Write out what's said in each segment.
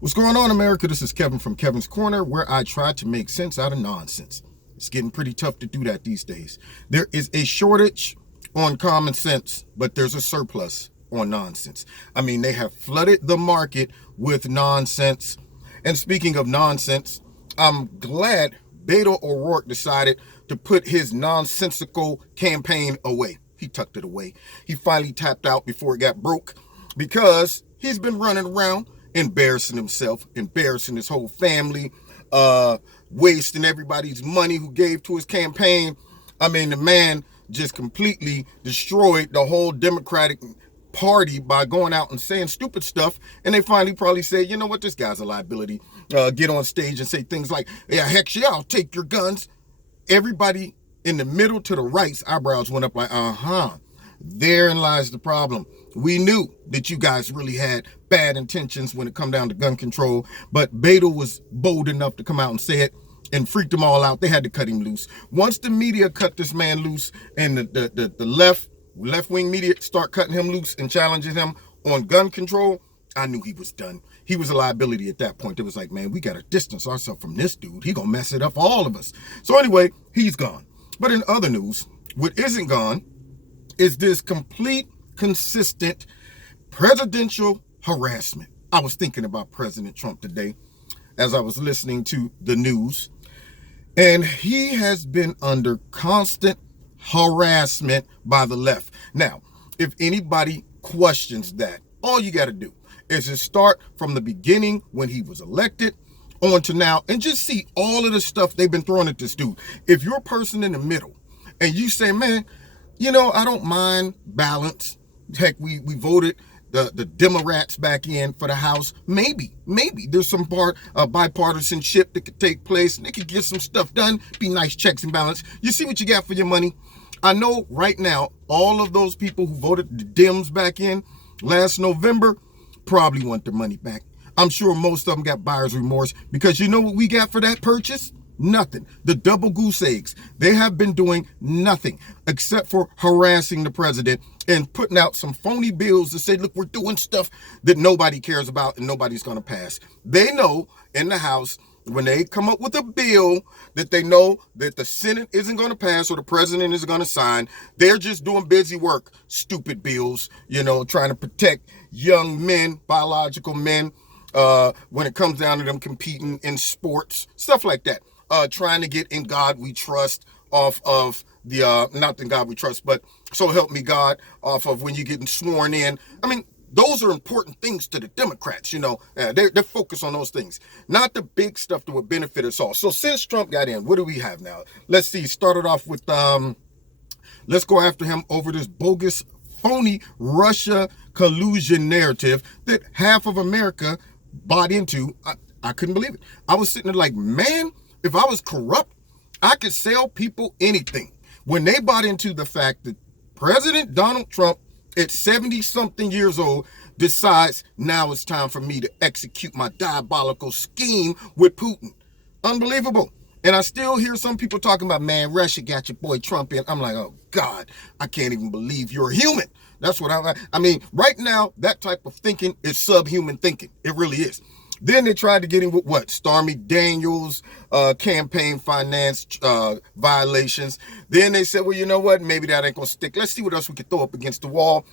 What's going on, America? This is Kevin from Kevin's Corner, where I try to make sense out of nonsense. It's getting pretty tough to do that these days. There is a shortage on common sense, but there's a surplus on nonsense. I mean, they have flooded the market with nonsense. And speaking of nonsense, I'm glad Beto O'Rourke decided to put his nonsensical campaign away. He tucked it away. He finally tapped out before it got broke because he's been running around embarrassing himself, embarrassing his whole family, wasting everybody's money who gave to his campaign. I mean, the man just completely destroyed the whole Democratic Party by going out and saying stupid stuff. And they finally probably say, you know what, this guy's a liability. Get on stage and say things like, yeah, heck yeah, I'll take your guns. Everybody in the middle to the right's eyebrows went up like, therein lies the problem. We knew that you guys really had bad intentions when it come down to gun control, but Beto was bold enough to come out and say it and freaked them all out. They had to cut him loose. Once the media cut this man loose and the left-wing media start cutting him loose and challenging him on gun control, I knew he was done. He was a liability at that point. It was like, man, we got to distance ourselves from this dude. He gonna mess it up for all of us. So anyway, he's gone. But in other news, what isn't gone is this complete, consistent presidential harassment. I was thinking about President Trump today as I was listening to the news, and he has been under constant harassment by the left. Now, if anybody questions that, all you got to do is just start from the beginning when he was elected on to now and just see all of the stuff they've been throwing at this dude. If you're a person in the middle and you say, man, you know, I don't mind balance. Heck, we voted the Democrats back in for the House. Maybe there's some bipartisanship that could take place and they could get some stuff done, be nice checks and balance. You see what you got for your money? I know right now, all of those people who voted the Dems back in last November probably want their money back. I'm sure most of them got buyer's remorse because you know what we got for that purchase? Nothing. The double goose eggs. They have been doing nothing except for harassing the president and putting out some phony bills to say, look, we're doing stuff that nobody cares about and nobody's going to pass. They know in the House, when they come up with a bill that they know that the Senate isn't going to pass or the president isn't going to sign, they're just doing busy work. Stupid bills, you know, trying to protect young men, biological men, when it comes down to them competing in sports, stuff like that. Trying to get In God We Trust off of the, not In God We Trust, but So Help Me God off of when you're getting sworn in. I mean, those are important things to the Democrats, you know. They're focused on those things, not the big stuff that would benefit us all. So since Trump got in, what do we have now? Let's see, started off with, let's go after him over this bogus, phony Russia collusion narrative that half of America bought into. I couldn't believe it. I was sitting there like, man, if I was corrupt, I could sell people anything. When they bought into the fact that President Donald Trump, at 70-something years old, decides now it's time for me to execute my diabolical scheme with Putin. Unbelievable. And I still hear some people talking about, man, Russia got your boy Trump in. I'm like, oh, God, I can't even believe you're a human. That's what I mean, right now, that type of thinking is subhuman thinking. It really is. Then they tried to get him with what? Stormy Daniels, campaign finance violations. Then they said, well, you know what? Maybe that ain't going to stick. Let's see what else we can throw up against the wall.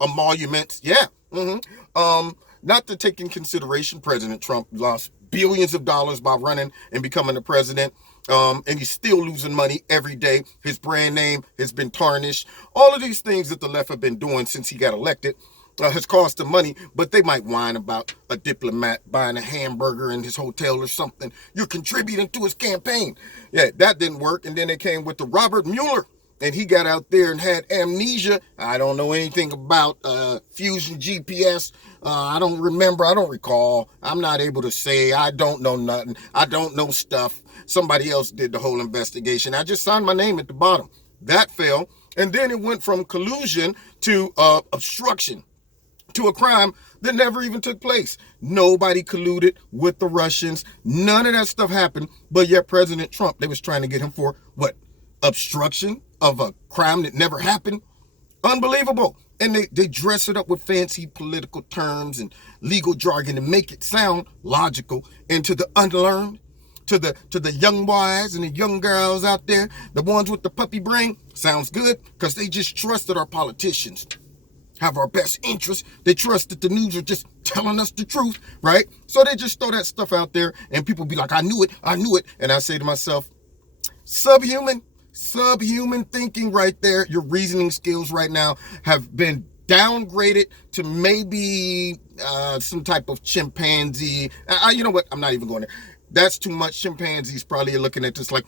Emoluments. Yeah. Not to take in consideration, President Trump lost billions of dollars by running and becoming the president. And he's still losing money every day. His brand name has been tarnished. All of these things that the left have been doing since he got elected has cost them money, but they might whine about a diplomat buying a hamburger in his hotel or something. You're contributing to his campaign. Yeah, that didn't work. And then they came with the Robert Mueller, and he got out there and had amnesia. I don't know anything about fusion GPS. I don't remember. I don't recall. I'm not able to say. I don't know nothing. I don't know stuff. Somebody else did the whole investigation. I just signed my name at the bottom. That fell. And then it went from collusion to obstruction, to a crime that never even took place. Nobody colluded with the Russians. None of that stuff happened. But yet President Trump, they was trying to get him for what? Obstruction of a crime that never happened. Unbelievable. And they dress it up with fancy political terms and legal jargon to make it sound logical. And to the unlearned, to the young boys and the young girls out there, the ones with the puppy brain, sounds good because they just trust that our politicians have our best interests. They trust that the news are just telling us the truth, right? So they just throw that stuff out there and people be like, I knew it. And I say to myself, subhuman thinking right there. Your reasoning skills right now have been downgraded to maybe some type of chimpanzee. You know what? I'm not even going there. That's too much. Chimpanzees probably are looking at this like,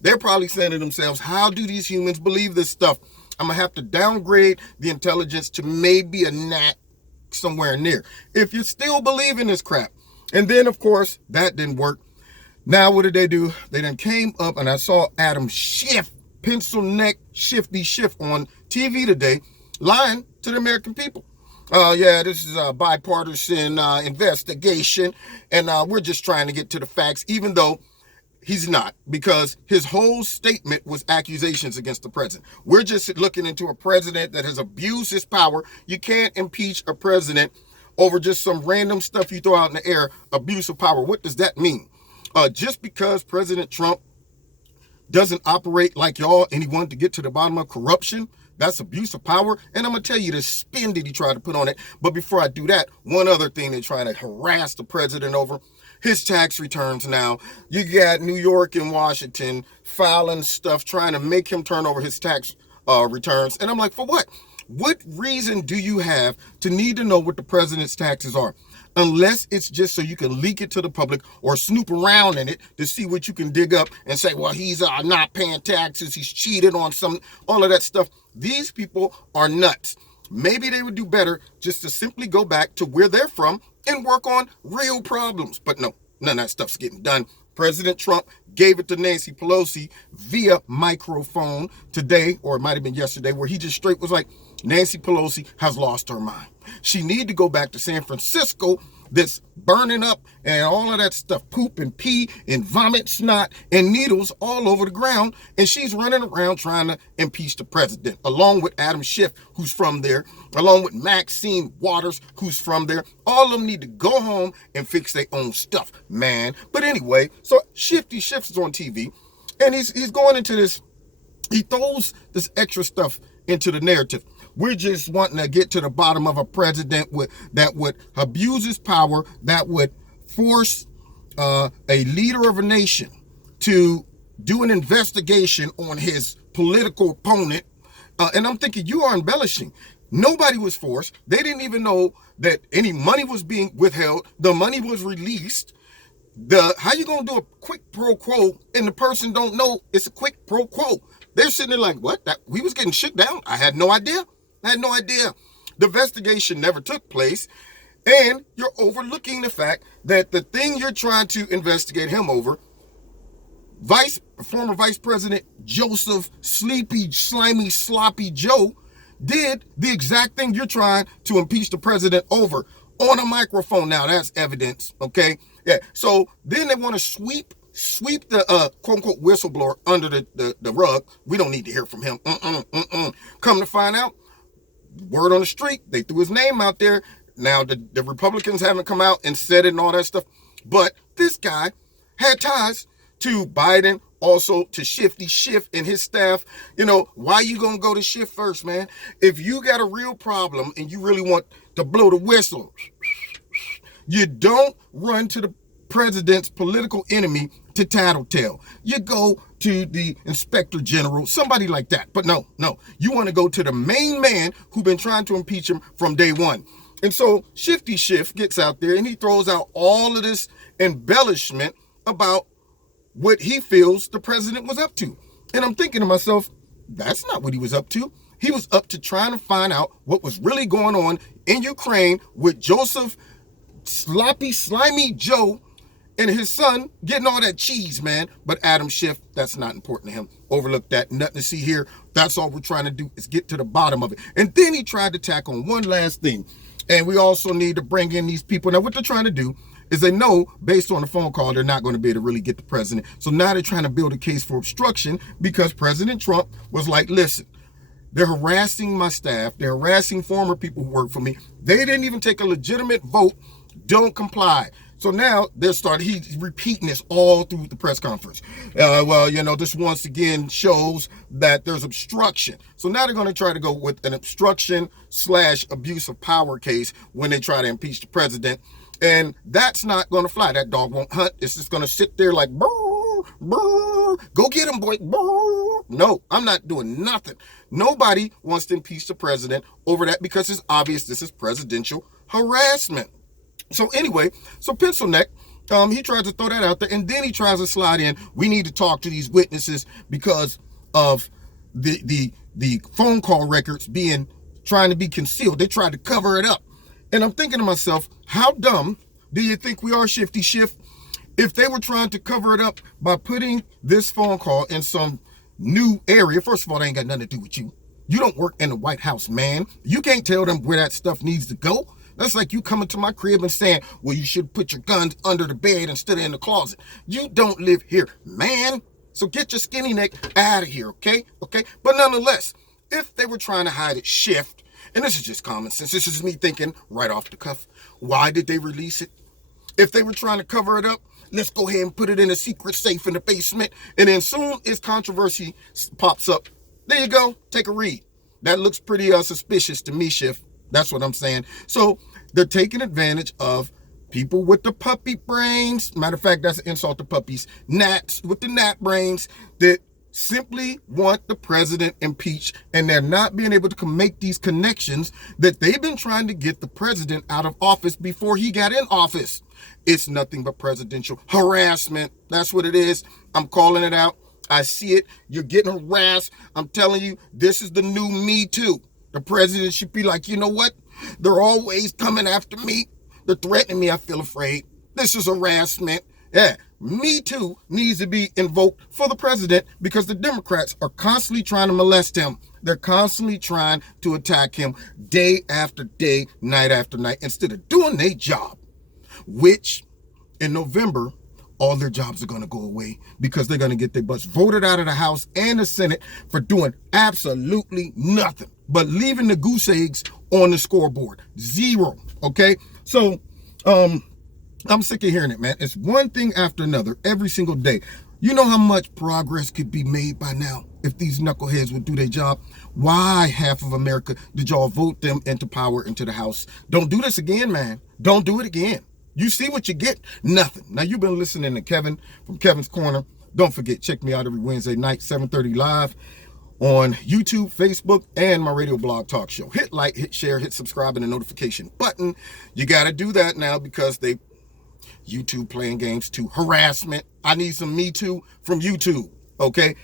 they're probably saying to themselves, how do these humans believe this stuff? I'm going to have to downgrade the intelligence to maybe a gnat somewhere near. If you still believe in this crap. And then, of course, that didn't work. Now, what did they do? They then came up, and I saw Adam Schiff, pencil neck, shifty Schiff on TV today, lying to the American people. Yeah, this is a bipartisan investigation, and we're just trying to get to the facts, even though he's not, because his whole statement was accusations against the president. We're just looking into a president that has abused his power. You can't impeach a president over just some random stuff you throw out in the air, abuse of power. What does that mean? Just because President Trump doesn't operate like y'all and he wanted to get to the bottom of corruption, that's abuse of power. And I'm going to tell you the spin that he tried to put on it. But before I do that, one other thing they're trying to harass the president over, his tax returns now. You got New York and Washington filing stuff, trying to make him turn over his tax returns. And I'm like, for what? What reason do you have to need to know what the president's taxes are? Unless it's just so you can leak it to the public or snoop around in it to see what you can dig up and say, well, he's not paying taxes, he's cheated on all of that stuff. These people are nuts. Maybe they would do better just to simply go back to where they're from and work on real problems. But no, none of that stuff's getting done. President Trump gave it to Nancy Pelosi via microphone today, or it might have been yesterday, where he just straight was like, Nancy Pelosi has lost her mind. She need to go back to San Francisco, that's burning up and all of that stuff, poop and pee and vomit, snot and needles all over the ground. And she's running around trying to impeach the president, along with Adam Schiff, who's from there, along with Maxine Waters, who's from there. All of them need to go home and fix their own stuff, man. But anyway, so Shifty Schiff is on TV and he's going into this, he throws this extra stuff into the narrative. We're just wanting to get to the bottom of a president that would abuse his power, that would force a leader of a nation to do an investigation on his political opponent. And I'm thinking, you are embellishing. Nobody was forced. They didn't even know that any money was being withheld. The money was released. How you going to do a quick pro quo and the person don't know it's a quick pro quo? They're sitting there like, what? We was getting shook down? I had no idea. The investigation never took place, and you're overlooking the fact that the thing you're trying to investigate him over, former Vice President Joseph Sleepy, Slimy, Sloppy Joe, did the exact thing you're trying to impeach the president over on a microphone. Now, that's evidence, okay? Yeah, so then they want to sweep the quote-unquote whistleblower under the rug. We don't need to hear from him. Come to find out, word on the street, they threw his name out there. Now, the Republicans haven't come out and said it and all that stuff. But this guy had ties to Biden, also to Shifty Schiff and his staff. You know, why you going to go to Schiff first, man? If you got a real problem and you really want to blow the whistle, you don't run to the president's political enemy to tattletale. You go to the inspector general, somebody like that. But no, you want to go to the main man who been trying to impeach him from day one. And so Shifty Schiff gets out there and he throws out all of this embellishment about what he feels the president was up to. And I'm thinking to myself, that's not what he was up to. He was up to trying to find out what was really going on in Ukraine with Joseph Sloppy, Slimy Joe and his son getting all that cheese, man. But Adam Schiff, that's not important to him. Overlook that. Nothing to see here. That's all we're trying to do is get to the bottom of it. And then he tried to tack on one last thing. And we also need to bring in these people. Now, what they're trying to do is they know, based on the phone call, they're not going to be able to really get the president. So now they're trying to build a case for obstruction because President Trump was like, listen, They're harassing my staff. They're harassing former people who work for me. They didn't even take a legitimate vote. Don't comply. So now he's repeating this all through the press conference. Well, this once again shows that there's obstruction. So now they're going to try to go with an obstruction / abuse of power case when they try to impeach the president. And that's not going to fly. That dog won't hunt. It's just going to sit there like, brr, brr, go get him, boy. Brr. No, I'm not doing nothing. Nobody wants to impeach the president over that because it's obvious this is presidential harassment. So anyway, Pencil Neck, he tries to throw that out there, and then he tries to slide in, we need to talk to these witnesses because of the phone call records trying to be concealed. They tried to cover it up. And I'm thinking to myself, how dumb do you think we are, Shifty Shift? If they were trying to cover it up by putting this phone call in some new area, first of all, they ain't got nothing to do with you. You don't work in the White House, man. You can't tell them where that stuff needs to go. That's like you coming to my crib and saying, well, you should put your guns under the bed instead of in the closet. You don't live here, man. So get your skinny neck out of here, okay? Okay? But nonetheless, if they were trying to hide it, Shift, and this is just common sense, this is me thinking right off the cuff, why did they release it? If they were trying to cover it up, let's go ahead and put it in a secret safe in the basement, and then soon as controversy pops up, there you go, take a read. That looks pretty suspicious to me, Shift. That's what I'm saying. So they're taking advantage of people with the puppy brains. Matter of fact, that's an insult to puppies. Gnats with the gnat brains that simply want the president impeached, and they're not being able to make these connections that they've been trying to get the president out of office before he got in office. It's nothing but presidential harassment. That's what it is. I'm calling it out. I see it. You're getting harassed. I'm telling you, this is the new Me Too. The president should be like, you know what? They're always coming after me. They're threatening me. I feel afraid. This is harassment. Yeah, Me Too needs to be invoked for the president because the Democrats are constantly trying to molest him. They're constantly trying to attack him day after day, night after night, instead of doing their job, which in November, all their jobs are going to go away because they're going to get their butts voted out of the House and the Senate for doing absolutely nothing but leaving the goose eggs on the scoreboard. Zero. Okay? So, I'm sick of hearing it, man. It's one thing after another every single day. You know how much progress could be made by now if these knuckleheads would do their job? Why, half of America, did y'all vote them into power, into the House? Don't do this again, man. Don't do it again. You see what you get? Nothing. Now, you've been listening to Kevin from Kevin's Corner. Don't forget, check me out every Wednesday night, 7:30 live on YouTube, Facebook, and my radio blog talk show. Hit like, hit share, hit subscribe, and the notification button. You got to do that now because YouTube playing games too. Harassment. I need some Me Too from YouTube. Okay?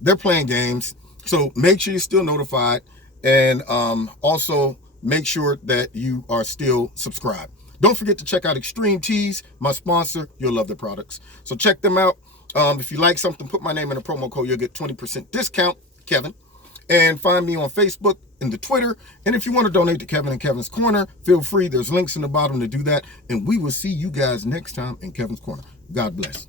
They're playing games. So make sure you're still notified. And also make sure that you are still subscribed. Don't forget to check out Extreme Teas, my sponsor. You'll love their products. So check them out. If you like something, put my name in a promo code. You'll get 20% discount, Kevin. And find me on Facebook and the Twitter. And if you want to donate to Kevin and Kevin's Corner, feel free. There's links in the bottom to do that. And we will see you guys next time in Kevin's Corner. God bless.